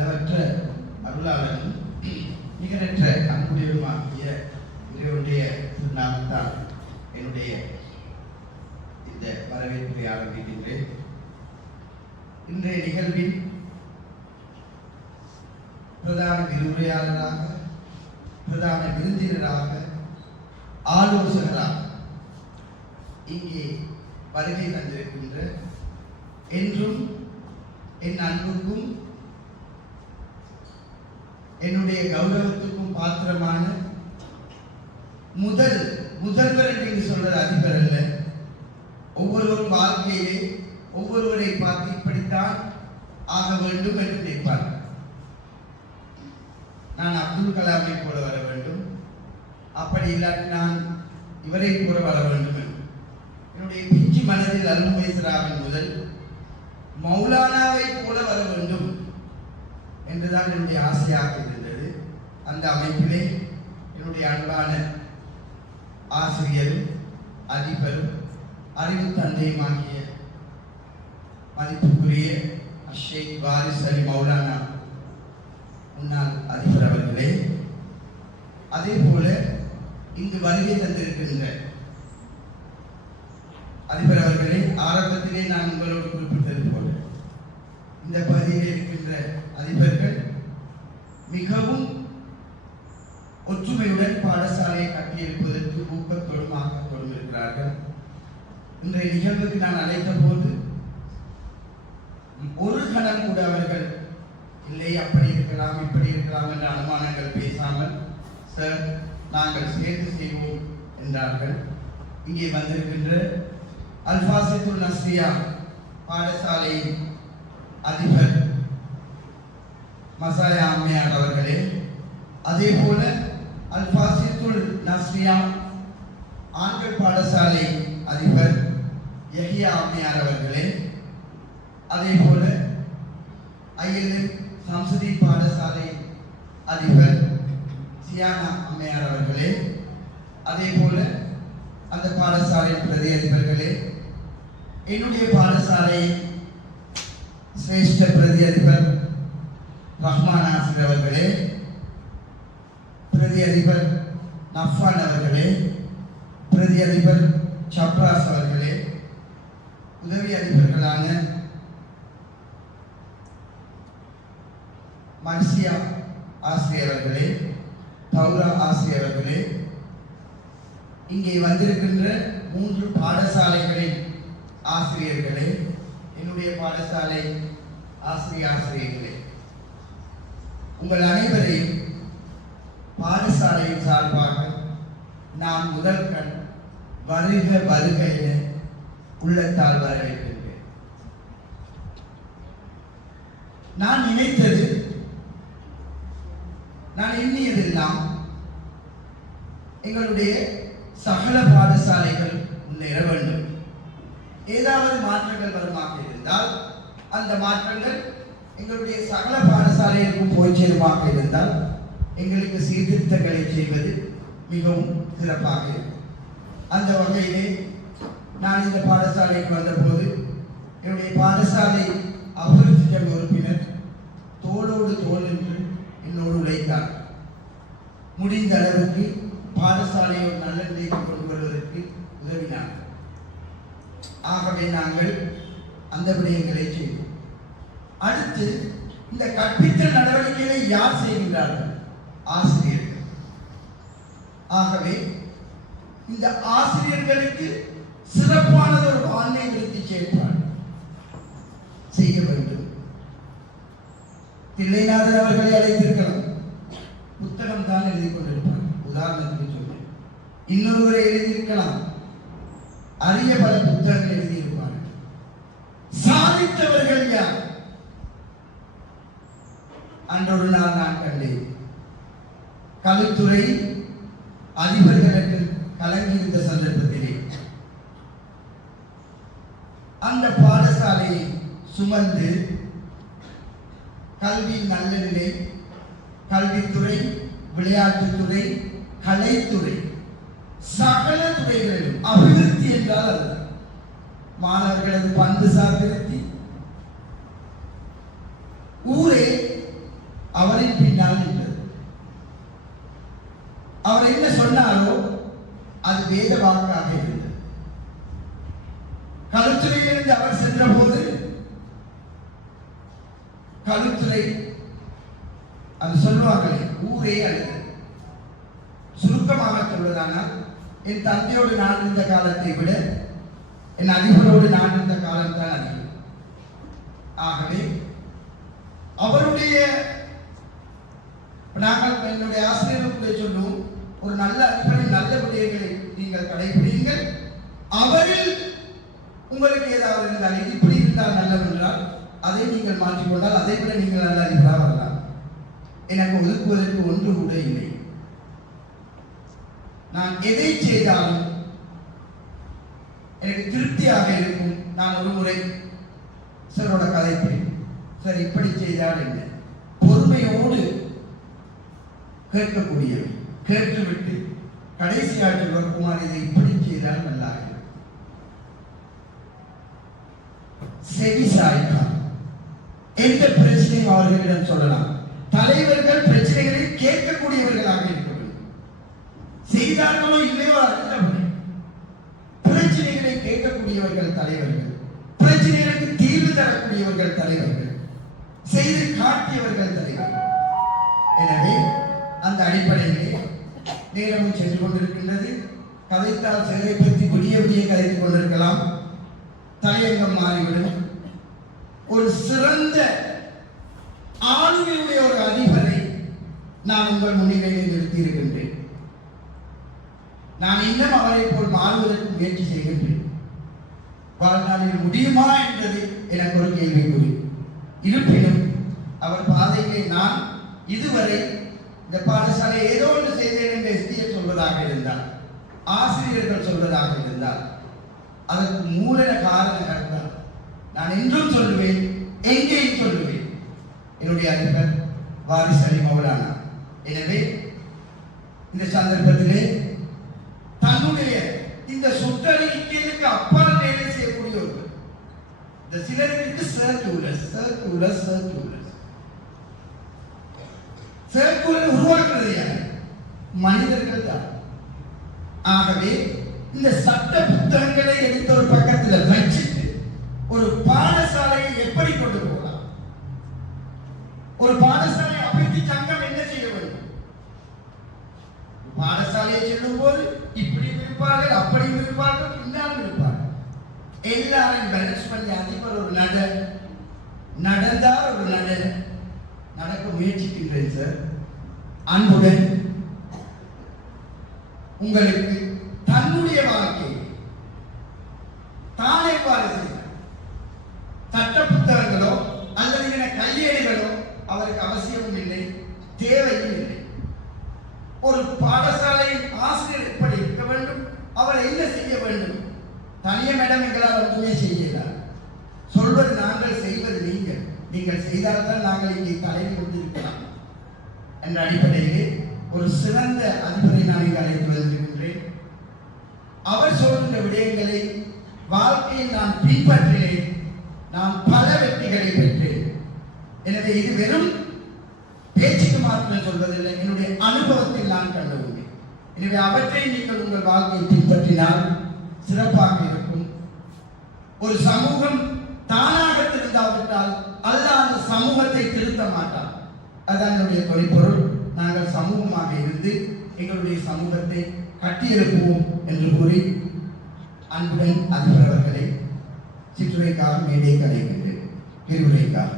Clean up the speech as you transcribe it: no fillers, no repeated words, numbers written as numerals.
அளவற்ற அருளாளனும் நிகரற்ற அன்புடையவருமாகிய இறைவனுடைய திருநாமத்தால் என்னுடைய இந்த வரவேற்பை ஆரம்பிக்கின்றேன். இன்றைய நிகழ்வில் பிரதான விரிவுரையாளராக, பிரதான விருந்தினராக, ஆலோசகராக இங்கே வருகை தந்திருக்கின்ற என்றும் என் அன்புக்கும் என்னுடைய கௌரவத்துக்கும் பாத்திரமான முதல்வர் என்று சொல்ற அதிபர் அல்ல. ஒவ்வொருவரும் வாழ்க்கையிலே ஒவ்வொருவரை பார்த்து இப்படித்தான் ஆக வேண்டும் என்று நினைப்பார். நான் அப்துல் கலாமை போல வர வேண்டும், அப்படி இல்லாட்டி நான் இவரை போல வர வேண்டும் என்று என்னுடைய பிஞ்சி மனதில் அல்முவைசராவின் முதல் மௌலானாவை போல வர வேண்டும் என்றுதான் என்னுடைய ஆசையாக இருந்தது. அந்த அமைப்பிலே என்னுடைய அன்பான ஆசிரியரும் அதிபரும் அறிவு தந்தையுமாகிய மதிப்புக்குரிய ஷேக் வாரிஸ் அலி மௌலானா முன்னாள் அதிபர் அவர்களே, அதே போல இங்கு வருகை தந்திருக்கின்ற அதிபர் அவர்களே, ஆரம்பத்திலே நான் உங்களோடு குறிப்பிட்டது போல இந்த பகுதியில் இருக்கின்ற அதிபர்கள் மிகவும் ஒற்றுமையுடன் பாடசாலையை கட்டியெழுப்பதற்கு ஊக்கத்தோடும் ஆக்கத்தோடும் இருக்கிறார்கள். இன்றைய நிகழ்வுக்கு நான் அழைத்த போது ஒரு கணம் கூட அவர்கள் இல்லை அப்படி இருக்கலாம் இப்படி இருக்கலாம் என்ற அனுமானங்கள் பேசாமல், சார் நாங்கள் சேர்த்து செய்வோம் என்றார்கள். இங்கே வந்திருக்கின்ற அல்பாசித்துல் நஸ்ரியா பாடசாலை அதிபர் மசாயா அம்மையார் அவர்களே, அதே போல அல்பாசித்துல் நஸ்ரியா ஆண்கள் பாடசாலை அதிபர் யஹியா அம்மையார் அவர்களே, அதே போல ஐஎல்எம் சம்சதி பாடசாலை அதிபர் சியானா அம்மையார் அவர்களே, அதே போல அந்த பாடசாலை பிரதி அதிபர்களே, என்னுடைய பாடசாலை சிரேஷ்ட பிரதி அதிபர் ரஹ்மான் ஆசிரியர் அவர்களே, பிரதி அதிபர் நஃபான் அவர்களே, பிரதி அதிபர் சப்ராஸ் அவர்களே, உதவி அதிபர்களான மர்சியா ஆசிரியர் அவர்களே, தௌரா ஆசிரியர் அவர்களே, இங்கே வந்திருக்கின்ற 3 பாடசாலைகளின் ஆசிரியர்களே, என்னுடைய பாடசாலை ஆசிரியர்களே, உங்கள் அனைவரையும் பாடசாலையின் சார்பாக நான் முதல் கண் வருக வருக என உள்ளத்தால் வரவேற்கின்றேன். நான் நினைத்தது, நான் எண்ணியதெல்லாம் எங்களுடைய சகல பாடசாலைகள் முன்னேற வேண்டும். ஏதாவது மாற்றங்கள் வருமாக இருந்தால் அந்த மாற்றங்கள் எங்களுடைய சகல பாடசாலைகளுக்கும் போய் சேருமாக இருந்தால் எங்களுக்கு சீர்திருத்தங்களை செய்வது மிகவும் சிறப்பாக இருக்கும். அந்த வகையிலே நான் இந்த பாடசாலைக்கு வந்தபோது என்னுடைய பாடசாலை அபிவிருத்தி உறுப்பினர் தோளோடு தோல் என்று என்னோடு உழைத்தார். முடிந்த அளவுக்கு பாடசாலையை ஒரு நல்ல நிலைக்கு கொண்டு வருவதற்கு உதவினார். ஆகவே நாங்கள் அந்த விடயங்களை செய்தோம். அடுத்து இந்த கற்பித்தல் நடவடிக்கைகளை யார் செய்கின்றார்கள்? ஆசிரியர்கள். ஆகவே இந்த ஆசிரியர்களுக்கு சிறப்பானது ஒரு ஆன்மீக விருத்தி செயல்பாடு செய்ய வேண்டும். தில்லைநாதர் அவர்களை அழைத்திருக்கலாம், புத்தகம் தான் எழுதி கொண்டிருப்பார். உதாரணத்துக்கு சொல்றேன். இன்னொருவரை எழுதியிருக்கலாம், அரிய பல புத்தகங்கள் எழுதியிருப்பார்கள். சாதித்தவர்கள் யார்? அன்றொரு நாள் நான் கண்டேன், கலைத்துறை அதிபர்களுக்கு கலங்கியிருந்த சந்தர்ப்பத்திலே அந்த பாடசாலையை சுமந்து கல்வி நல்ல நிலை, கல்வித்துறை, விளையாட்டுத்துறை, கலைத்துறை, சகல துறைகளிலும் அபிவிருத்தி என்றால் அது மாணவர்களது பண்புசார் விருத்தி, ஊரே அழகாக இருந்தது. களுத்துறையிலிருந்து அவர் சென்ற போது களுத்துறை அது சொல்வார்களே ஊரே அழுது. சுருக்கமாக சொல்வதானால் என் தந்தையோடு நான் இருந்த காலத்தை விட என் அதிபரோடு நான் இருந்த காலம்தான் அதிகம். ஆகவே அவருடைய நாங்கள் என்னுடைய ஆசிரியர்களுடைய சொல்லுவோம், ஒரு நல்ல அதிபரை நல்ல விடயங்களை நீங்கள் கடைபிடிங்கள். அவரில் உங்களுக்கு ஏதாவது இருந்தால் இது இப்படி இருந்தால் நல்லது என்றால் அதை நீங்கள் மாற்றிக்கொண்டால் அதை விட நீங்கள் நல்ல அதிபராக வரலாம். எனக்கு ஒதுக்குவதற்கு ஒன்று கூட இல்லை. நான் எதை செய்தாலும் எனக்கு திருப்தியாக இருக்கும். நான் ஒரு முறை சாரோட கதைப்படி சார் இப்படி செய்தால் என்ன பொறுமையோடு கேட்கக்கூடியவை கேட்டுவிட்டு கடைசி ஆட்கள் வருமாறு இதை இப்படி செய்தால் நல்லா செவி சாய்த்தால் எந்த பிரச்சனையும் அவர்களிடம் சொல்லலாம். தலைவர்கள் பிரச்சனைகளை கேட்கக்கூடியவர்களாக இருக்க வேண்டும். செய்தார்களோ இல்லையோ அறிந்தவர்கள் பிரச்சனைகளை கேட்கக்கூடியவர்கள் தலைவர்கள், பிரச்சனைகளுக்கு தீர்வு தரக்கூடியவர்கள் தலைவர்கள், செய்து காட்டியவர்கள் தலைவர்கள். எனவே அந்த அடிப்படையிலே நேரமும் சென்று கொண்டிருக்கின்றது. கதைத்தால் செயலை பற்றி விடிய விடிய கதைத்துக் கொண்டிருக்கலாம். தலையங்கம் மாறிவிடும். ஒரு சிறந்த ஆளுமையுடைய ஒரு அதிபரை நான் உங்கள் முன்னிலையில் நிறுத்தியிருக்கின்றேன். நான் இன்னும் அவரை போல் மாறுவதற்கு முயற்சி செய்கின்றேன். வாழ்நாளில் முடியுமா என்பது எனக்கு ஒரு கேள்விக்குறி. இருப்பினும் அவர் பாதையை நான் இதுவரை இந்த பாடசாலை ஏதோ ஒன்று செய்தேன் என்று எஸ்டிஎல் சொல்வதாக இருந்தால், ஆசிரியர்கள் சொல்வதாக இருந்தால், அதற்கு மூல காரணம் இருந்தால் நான் என்றும் சொல்லுவேன், எங்கேயும் சொல்லுவேன், என்னுடைய அதிபர் வாரிஸ் அலி மௌலானா. எனவே இந்த சந்தர்ப்பத்திலே தன்னுடைய இந்த சுற்றறிக்கைக்கு அப்பால் வேலை செய்யக்கூடியவர்கள், இந்த சிலருக்கு சர்க்குலர் உருவாக்குறது யார்? மனிதர்கள் தான். ஆகவே இந்த சட்ட புத்தகங்களை எடுத்த ஒரு பக்கத்தில் வச்சுட்டு ஒரு பாடசாலையை எப்படி கொண்டு போகலாம்? ஒரு பாடசாலை அபிவிருத்தி சங்கம் என்ன செய்ய வேண்டும்? பாடசாலையை செல்லும் போது இப்படி இருப்பார்கள், அப்படி இருப்பார்கள், பின்னாலும் இருப்பார்கள். எல்லாரும் பேலன்ஸ் பண்ணி அதிபர் ஒரு நடந்தால் ஒரு நடக்க முயற்சிக்கின்றேன் சார். அன்புடன் உங்களுக்கு தன்னுடைய வாழ்க்கை தானே எவ்வாறு செய்வார்? சட்ட புத்தகங்களோ அல்லது கையேடுகளோ அவருக்கு அவசியமும் இல்லை, தேவையும் இல்லை. ஒரு பாடசாலையின் ஆசிரியர் எப்படி இருக்க வேண்டும், அவர் என்ன செய்ய வேண்டும், தனிய மேடம் எங்களால் ஒன்றுமே செய்யலாம். சொல்வது நாங்கள், செய்வது நீங்கள் செய்தால்தான் நாங்கள் இங்கே தலையில் கொண்டிருக்கலாம் என்ற அடிப்படையிலே ஒரு சிறந்த அதிபரை நான் இங்கு அழைத்து வந்திருக்கின்றேன். அவர் சொல்கின்ற விடயங்களை வாழ்க்கையில் நான் பின்பற்றினேன். நான் பல வெற்றிகளை பெற்றேன். எனவே இது வெறும் பேச்சுக்கு மாத்திரம் சொல்வதில்லை, என்னுடைய அனுபவத்தில் நான் கண்டுள்ளேன். எனவே அவற்றை நீங்கள் உங்கள் வாழ்க்கையை பின்பற்றினால் சிறப்பாக இருக்கும். ஒரு சமூகம் தானாக திருந்தாவிட்டால் அல்லாஹ் அந்த சமூகத்தை திருத்த மாட்டார். அதுதான் என்னுடைய தொழிற்பொருள். நாங்கள் சமூகமாக இருந்து எங்களுடைய சமூகத்தை கட்டியெழுப்புவோம் என்று கூறி அன்புடன் அதிபர் அவர்களை சிற்றுரைக்காக மேடை கலைக்கின்றேன். விரிவுரைக்காக